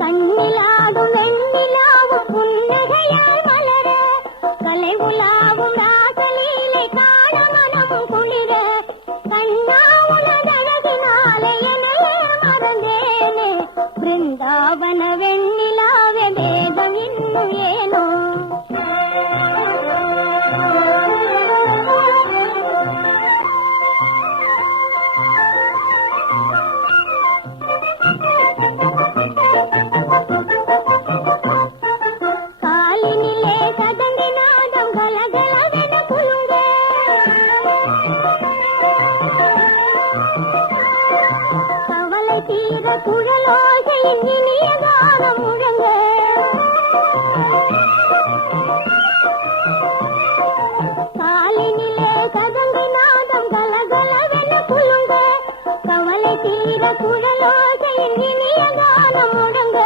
கண்ணிலாடும் வெண்ணிலாவும் புன்னகையால் மலர கலை உலாவும் ராசலீலை காண மனமும் குளிர கண்ணா உனதழகினாலே என்னையே மறந்தேனே பிருந்தாவன வெண்ணிலாவே வேதம் இன்னும் ஏனோ தீர குழலோசையின் இனிய கானம் முழங்க காலினிலே கதங்கை நாதம் கலகலவென குலுங்க கவலை தீர குழலோசையின் இனிய கானம் முழங்க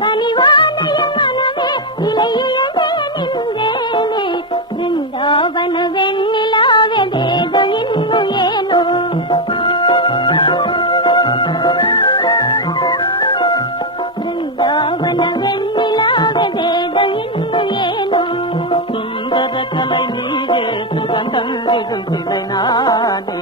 கனிவான என் மனமே இலையிழந்தே நின்றேனே பிருந்தாவன வெண்ணிலாவே வேதம் இன்னும் ஏனோ பிருந்தாவன வெண்ணிலாவே வேதம் இன்னும் ஏனோ சுந்தர கலை நீயே சுகந்தந்திடும் சிலை நானே